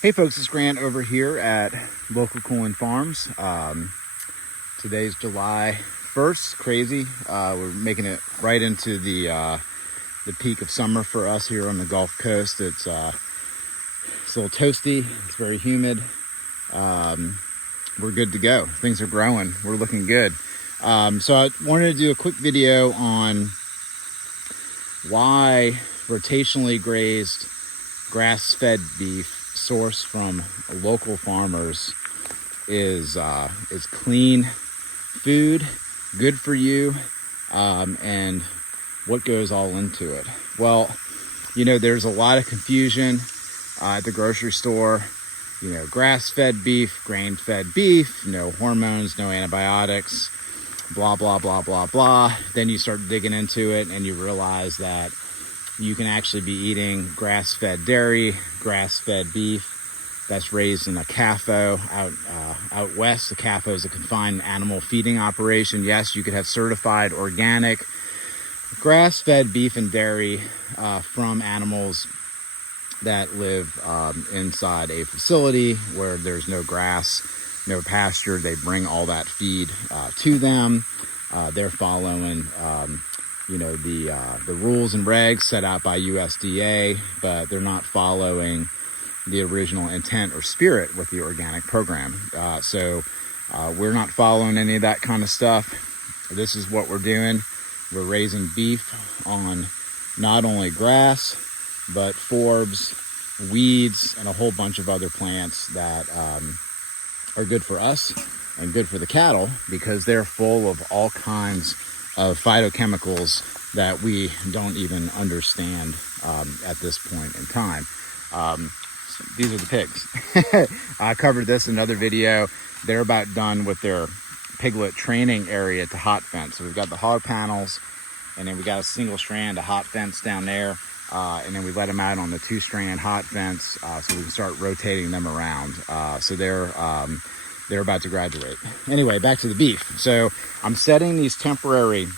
Hey folks, it's Grant over here at Local Coin Farms. Today's July 1st, crazy. We're making it right into the peak of summer for us here on the Gulf Coast. It's a little toasty, it's very humid. We're good to go. Things are growing, we're looking good. So I wanted to do a quick video on why rotationally grazed grass-fed beef sourced from local farmers is clean food, good for you, and what goes all into it. Well, you know, there's a lot of confusion at the grocery store. You know, grass-fed beef, grain-fed beef, no hormones, no antibiotics, blah, blah, blah, blah, blah. Then you start digging into it and you realize that you can actually be eating grass-fed dairy, grass-fed beef that's raised in a CAFO out west. The CAFO is a confined animal feeding operation. Yes, you could have certified organic grass-fed beef and dairy from animals that live inside a facility where there's no grass, no pasture. They bring all that feed to them. They're following the rules and regs set out by USDA, but they're not following the original intent or spirit with the organic program. So we're not following any of that kind of stuff. This is what we're doing. We're raising beef on not only grass, but forbs, weeds, and a whole bunch of other plants that are good for us and good for the cattle, because they're full of all kinds of phytochemicals that we don't even understand at this point in time. So these are the pigs. I covered this in another video. They're about done with their piglet training area to hot fence. So we've got the hog panels, and then we got a single strand of hot fence down there. And then we let them out on the 2-strand hot fence so we can start rotating them around. So they're about to graduate. Anyway, back to the beef. So I'm setting these temporary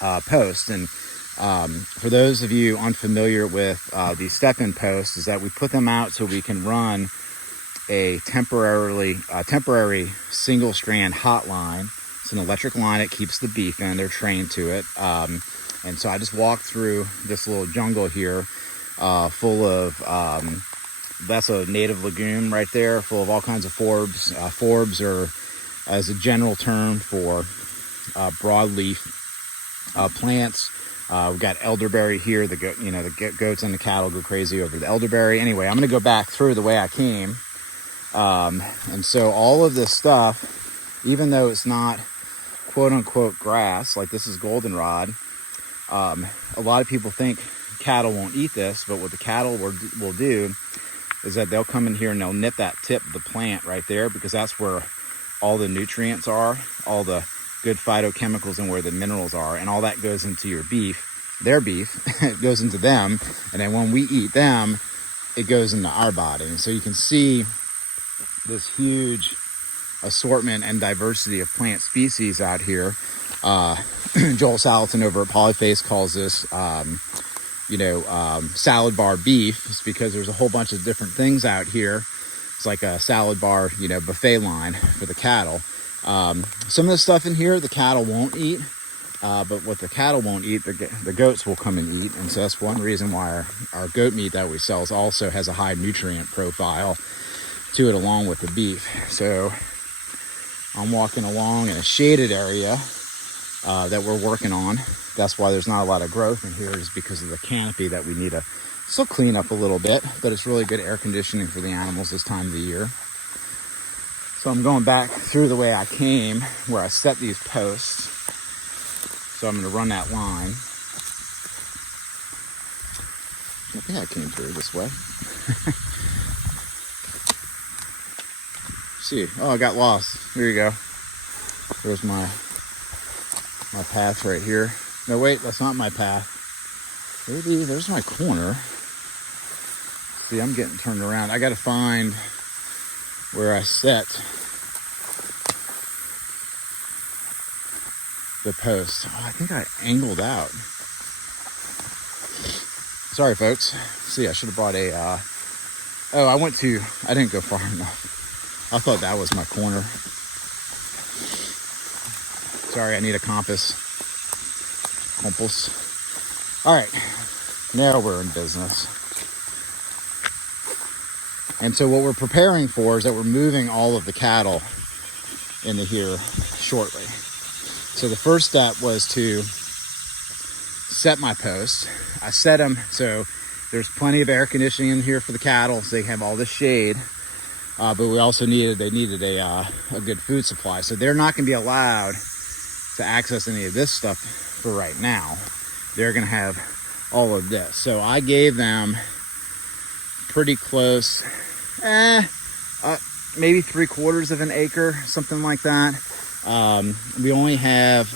posts, and for those of you unfamiliar with these step-in posts, is that we put them out so we can run a temporary single-strand hot line. It's an electric line. It keeps the beef in. They're trained to it. And so I just walked through this little jungle here full of, that's a native legume right there, full of all kinds of forbs. Forbs are, as a general term for broadleaf plants. We've got elderberry here. The goats and the cattle go crazy over the elderberry. Anyway, I'm going to go back through the way I came. And so all of this stuff, even though it's not quote unquote grass, like this is goldenrod, a lot of people think cattle won't eat this, but what the cattle will do is that they'll come in here and they'll nip that tip of the plant right there, because that's where all the nutrients are, all the good phytochemicals and where the minerals are, and all that goes into your beef, their beef, it goes into them, and then when we eat them, it goes into our body. And so you can see this huge assortment and diversity of plant species out here. Joel Salatin over at Polyface calls this, salad bar beef. It's because there's a whole bunch of different things out here. It's like a salad bar, buffet line for the cattle. Some of the stuff in here, the cattle won't eat, but what the cattle won't eat, the goats will come and eat. And so that's one reason why our goat meat that we sell also has a high nutrient profile to it, along with the beef. So I'm walking along in a shaded area that we're working on. That's why there's not a lot of growth in here, is because of the canopy that we need to still clean up a little bit, but it's really good air conditioning for the animals this time of the year. So I'm going back through the way I came, where I set these posts. So I'm going to run that line. I think I came through this way. See, oh, I got lost. Here you go. There's my path right here. No, wait, that's not my path. Maybe there's my corner. See, I'm getting turned around. I got to find where I set the post. Oh, I think I angled out. Sorry, folks. See, I should have brought a Oh, I didn't go far enough. I thought that was my corner. Sorry, I need a compass. All right, now we're in business. And so what we're preparing for is that we're moving all of the cattle into here shortly. So the first step was to set my posts. I set them so there's plenty of air conditioning in here for the cattle, so they have all this shade. But we also needed a good food supply. So they're not going to be allowed to access any of this stuff for right now. They're going to have all of this. So I gave them pretty close, maybe 3/4 of an acre, something like that. We only have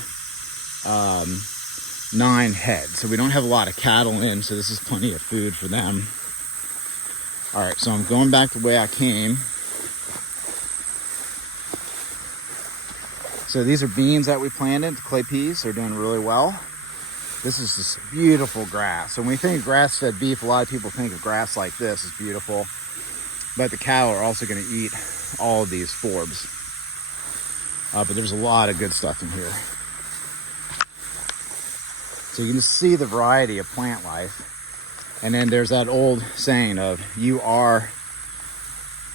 9 heads, so we don't have a lot of cattle in, so this is plenty of food for them. All right, so I'm going back the way I came. So these are beans that we planted, clay peas. They're doing really well. This is just beautiful grass. So when we think of grass-fed beef, a lot of people think of grass like this is beautiful, but the cattle are also going to eat all of these forbs. But there's a lot of good stuff in here. So you can see the variety of plant life. And then there's that old saying of, you are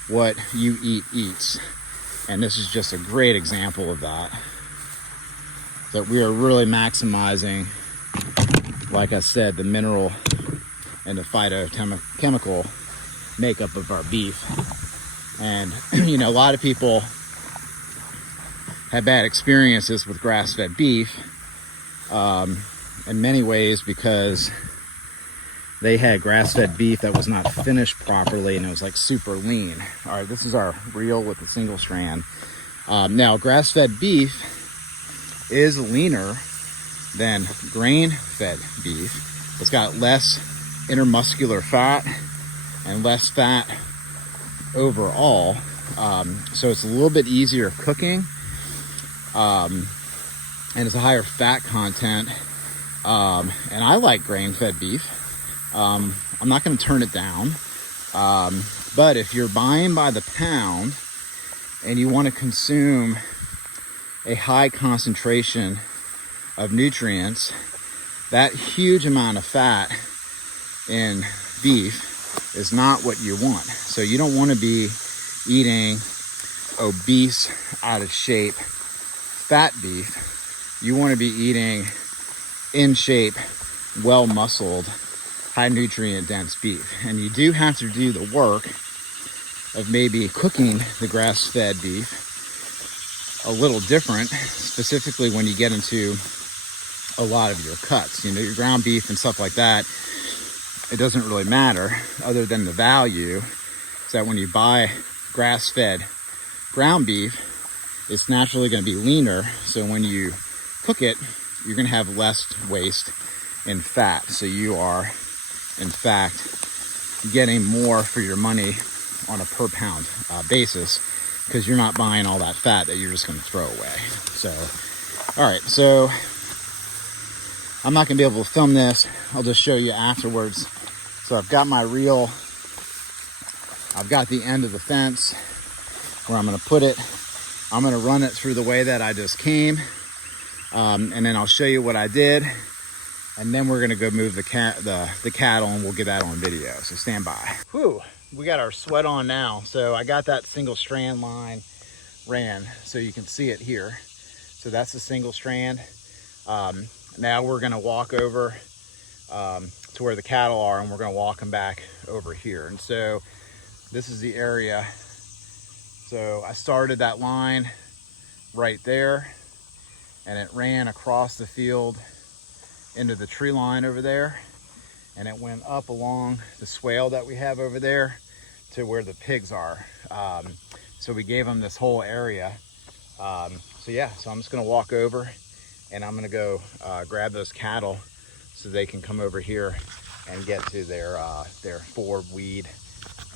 what you eat eats. And this is just a great example of that. That we are really maximizing, like I said, the mineral and the phytochemical makeup of our beef. And, you know, a lot of people have bad experiences with grass-fed beef in many ways because they had grass-fed beef that was not finished properly and it was like super lean. All right, this is our reel with a single strand. Now, grass-fed beef is leaner than grain-fed beef. It's got less intermuscular fat and less fat overall. So it's a little bit easier cooking. And it's a higher fat content. And I like grain-fed beef. I'm not going to turn it down. But if you're buying by the pound and you want to consume a high concentration of nutrients, that huge amount of fat in beef is not what you want. So you don't want to be eating obese, out of shape, fat beef. You want to be eating in shape, well-muscled, high nutrient dense beef. And you do have to do the work of maybe cooking the grass-fed beef a little different, specifically when you get into a lot of your cuts. You know, your ground beef and stuff like that, it doesn't really matter other than the value. Is that when you buy grass-fed ground beef, it's naturally going to be leaner. So when you cook it, you're going to have less waste in fat. So you are, in fact, getting more for your money on a per pound basis because you're not buying all that fat that you're just going to throw away. So, all right. So I'm not going to be able to film this. I'll just show you afterwards. So I've got my reel. I've got the end of the fence where I'm going to put it. I'm going to run it through the way that I just came. And then I'll show you what I did. And then we're going to go move the cattle and we'll get that on video. So stand by. Whew, we got our sweat on now. So I got that single strand line ran so you can see it here. So that's the single strand. Now we're going to walk over to where the cattle are and we're going to walk them back over here. And so this is the area. So I started that line right there and it ran across the field into the tree line over there. And it went up along the swale that we have over there to where the pigs are. So we gave them this whole area. So yeah, so I'm just gonna walk over and I'm gonna go grab those cattle so they can come over here and get to their forb, weed,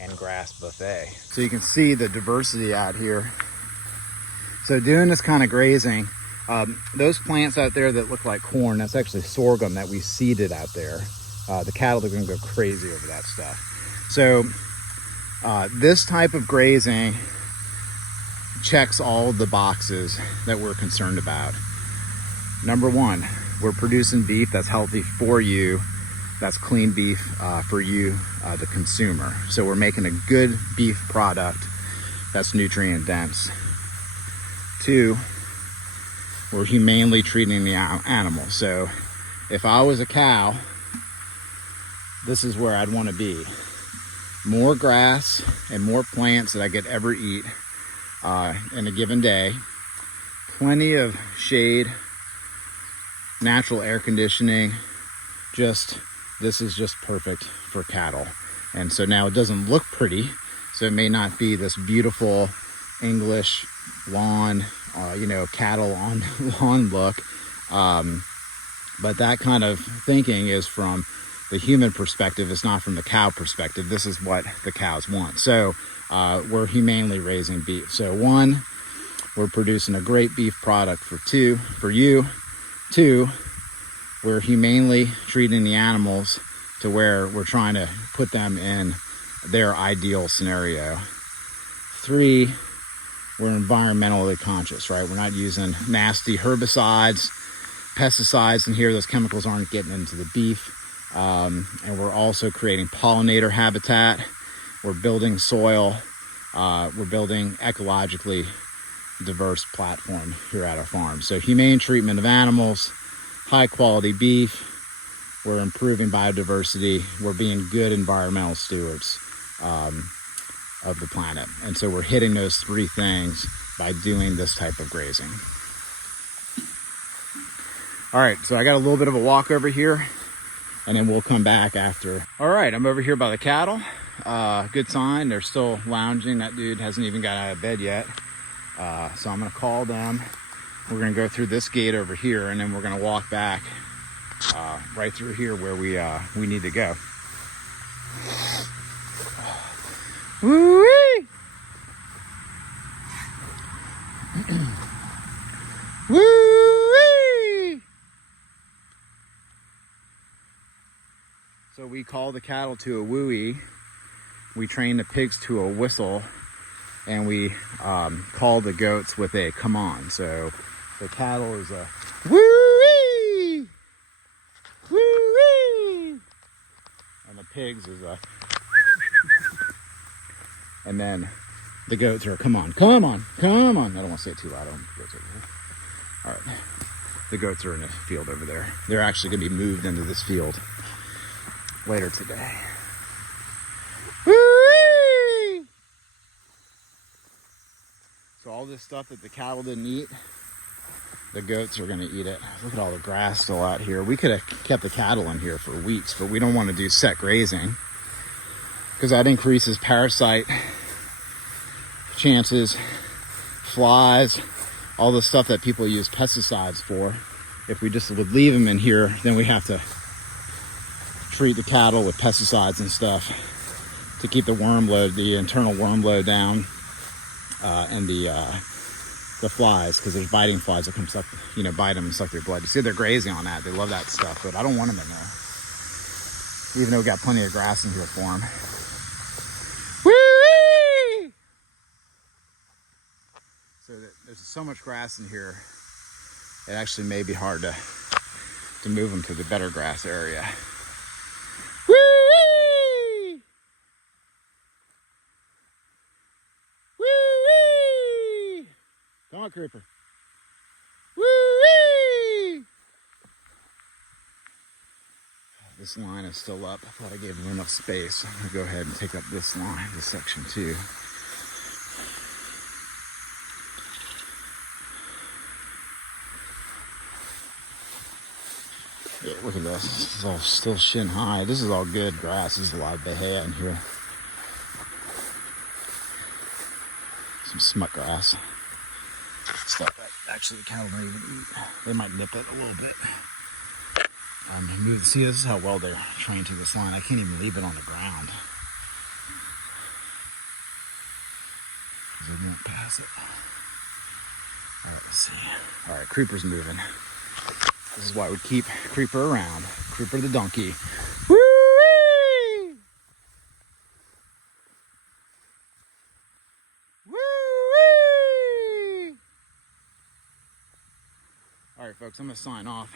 and grass buffet. So you can see the diversity out here. So doing this kind of grazing, those plants out there that look like corn, that's actually sorghum that we seeded out there. The cattle are gonna go crazy over that stuff. So This type of grazing checks all the boxes that we're concerned about. Number one, we're producing beef that's healthy for you, that's clean beef for you, the consumer. So we're making a good beef product that's nutrient dense. Two, we're humanely treating the animal. So if I was a cow, this is where I'd want to be. More grass and more plants that I could ever eat in a given day. Plenty of shade, natural air conditioning. This is just perfect for cattle. And so now it doesn't look pretty, so it may not be this beautiful English lawn, cattle on lawn look. But that kind of thinking is from the human perspective. It's not from the cow perspective. This is what the cows want. So we're humanely raising beef. So one, we're producing a great beef product for you. Two, we're humanely treating the animals to where we're trying to put them in their ideal scenario. Three, we're environmentally conscious, right? We're not using nasty herbicides, pesticides in here. Those chemicals aren't getting into the beef. And we're also creating pollinator habitat. We're building soil. We're building ecologically diverse platform here at our farm. So humane treatment of animals, high quality beef. We're improving biodiversity. We're being good environmental stewards of the planet. And so we're hitting those three things by doing this type of grazing. All right, so I got a little bit of a walk over here, and then we'll come back after. All right, I'm over here by the cattle. Good sign, they're still lounging. That dude hasn't even got out of bed yet. So I'm gonna call them. We're gonna go through this gate over here, and then we're gonna walk back right through here where we need to go. Woo-wee! Woo-wee! So we call the cattle to a woo-wee. We train the pigs to a whistle, and we call the goats with a come on. So the cattle is a woo-wee! Woo-wee! And the pigs is a and then the goats are come on, come on, come on. I don't want to say it too loud. I don't want the goats over here. All right. The goats are in the field over there. They're actually going to be moved into this field later today. Woo-wee! So all this stuff that the cattle didn't eat, the goats are going to eat it. Look at all the grass still out here. We could have kept the cattle in here for weeks, but we don't want to do set grazing because that increases parasite chances, flies, all the stuff that people use pesticides for. If we just would leave them in here, then we have to treat the cattle with pesticides and stuff to keep the worm load, the internal worm load down, and the flies, because there's biting flies that come suck, bite them and suck their blood. You see they're grazing on that. They love that stuff, but I don't want them in there, even though we got plenty of grass in here for them. Woo-wee! So there's so much grass in here, it actually may be hard to move them to the better grass area. Woo-wee! Woo-wee! Come on, creeper. Woo-wee! This line is still up. I thought I gave them enough space. I'm gonna go ahead and take up this line, this section too. Yeah, look at this. This is all still shin high. This is all good grass. There's a lot of bahia in here. Some smut grass. Stuff that actually the cattle don't even eat. They might nip it a little bit. See, this is how well they're trained to this line. I can't even leave it on the ground, because they won't pass it. All right, let's see. All right, creeper's moving. This is why we keep Creeper around. Creeper the donkey. Woo-wee! right, folks, I'm gonna sign off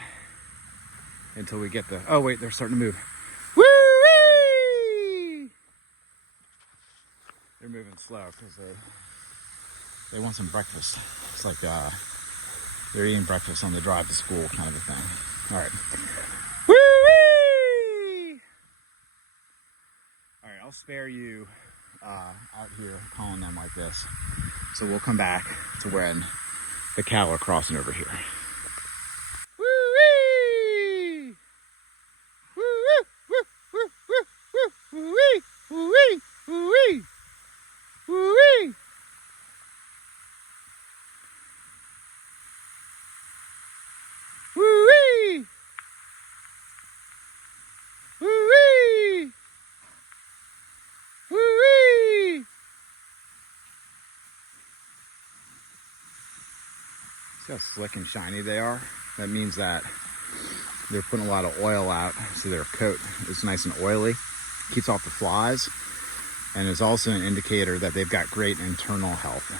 until we get the, oh wait, they're starting to move. Woo-wee! They're moving slow because they want some breakfast. It's like they're eating breakfast on the drive to school kind of a thing. All right. Woo-wee! All right, I'll spare you out here calling them like this. So we'll come back to when the cattle are crossing over here. Woo-wee! Woo-woo! Woo-woo! Woo-wee! Woo-wee! Woo-wee! Woo-wee! Woo-wee! Woo-wee! Woo-wee! See how slick and shiny they are? That means that they're putting a lot of oil out, so their coat is nice and oily, keeps off the flies, and is also an indicator that they've got great internal health.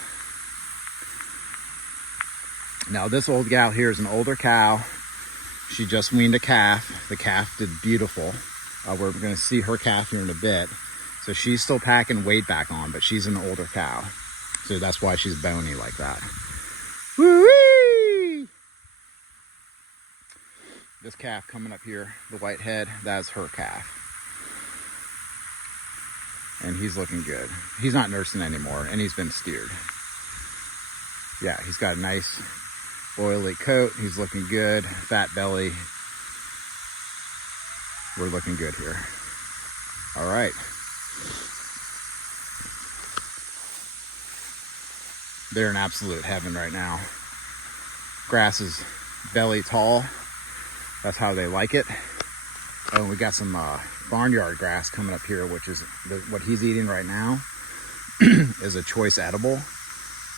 Now this old gal here is an older cow. She just weaned a calf. The calf did beautiful. We're going to see her calf here in a bit. So she's still packing weight back on, but she's an older cow. So that's why she's bony like that. Woo-wee! This calf coming up here, the white head, that's her calf. And he's looking good. He's not nursing anymore, and he's been steered. Yeah, he's got a nice oily coat. He's looking good. Fat belly. We're looking good here. All right. They're in absolute heaven right now. Grass is belly tall. That's how they like it. Oh, and we got some barnyard grass coming up here, which is what he's eating right now is a choice edible.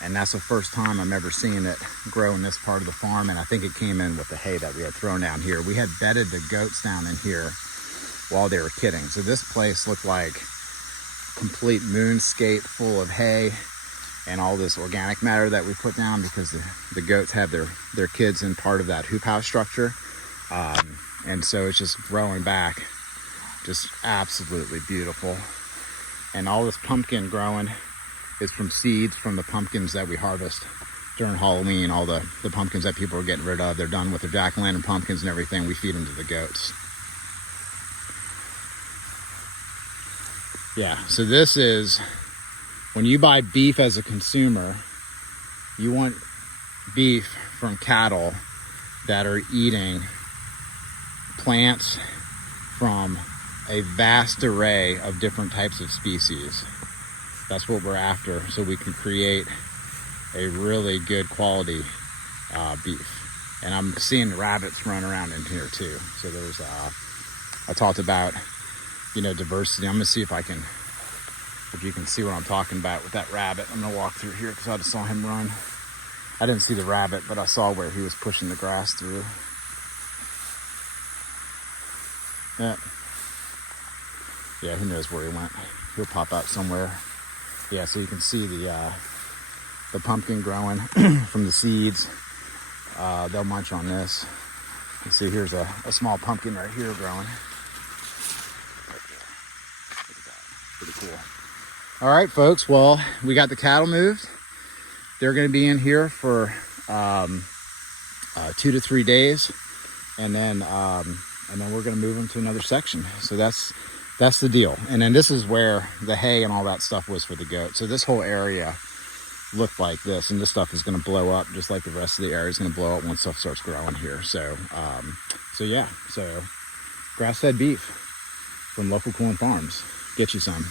And that's the first time I'm ever seeing it grow in this part of the farm. And I think it came in with the hay that we had thrown down here. We had bedded the goats down in here while they were kidding. So this place looked like complete moonscape full of hay and all this organic matter that we put down because the goats have their kids in part of that hoop house structure. And so it's just growing back, just absolutely beautiful. And all this pumpkin growing is from seeds from the pumpkins that we harvest during Halloween. All the pumpkins that people are getting rid of, they're done with their jack-o'-lantern pumpkins and everything. We feed them to the goats. Yeah, so this is, when you buy beef as a consumer, you want beef from cattle that are eating plants from a vast array of different types of species. That's what we're after, so we can create a really good quality beef. And I'm seeing rabbits run around in here too. So there's, I talked about, diversity. I'm gonna see if you can see what I'm talking about with that rabbit. I'm gonna walk through here because I just saw him run. I didn't see the rabbit, but I saw where he was pushing the grass through. Yeah, who knows where he went. He'll pop out somewhere. Yeah, so you can see the pumpkin growing from the seeds. They'll munch on this. You see here's a small pumpkin right here growing. Right there. Look at that. Pretty cool. All right, folks. Well, we got the cattle moved. They're going to be in here for 2 to 3 days, and then we're going to move them to another section. So that's the deal. And then this is where the hay and all that stuff was for the goat. So this whole area looked like this, and this stuff is going to blow up just like the rest of the area is going to blow up once stuff starts growing here. So yeah, so grass-fed beef from local corn farms. Get you some.